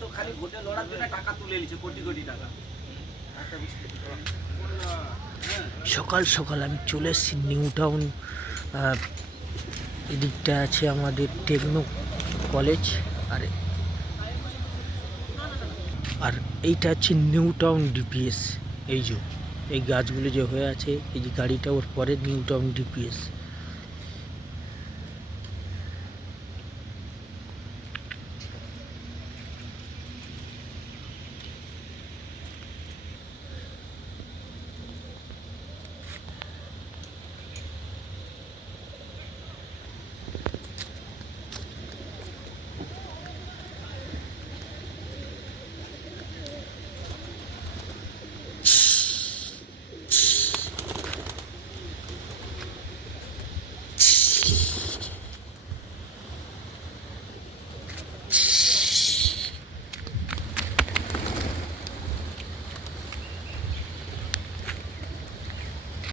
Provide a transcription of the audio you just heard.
তো খালি ভোটে লড়ার জন্য টাকা তুলে নিচ্ছে কোটি কোটি টাকা। সকাল সকাল আমি চলে এসেছি নিউ টাউন। এদিকটা আছে আমাদের টেকনো কলেজ, আর আর এইটা হচ্ছে নিউ টাউন ডিপিএস। এই যে এই গাছগুলো যে হয়ে আছে, এই যে গাড়িটা ওর পরে নিউ টাউন ডিপিএস।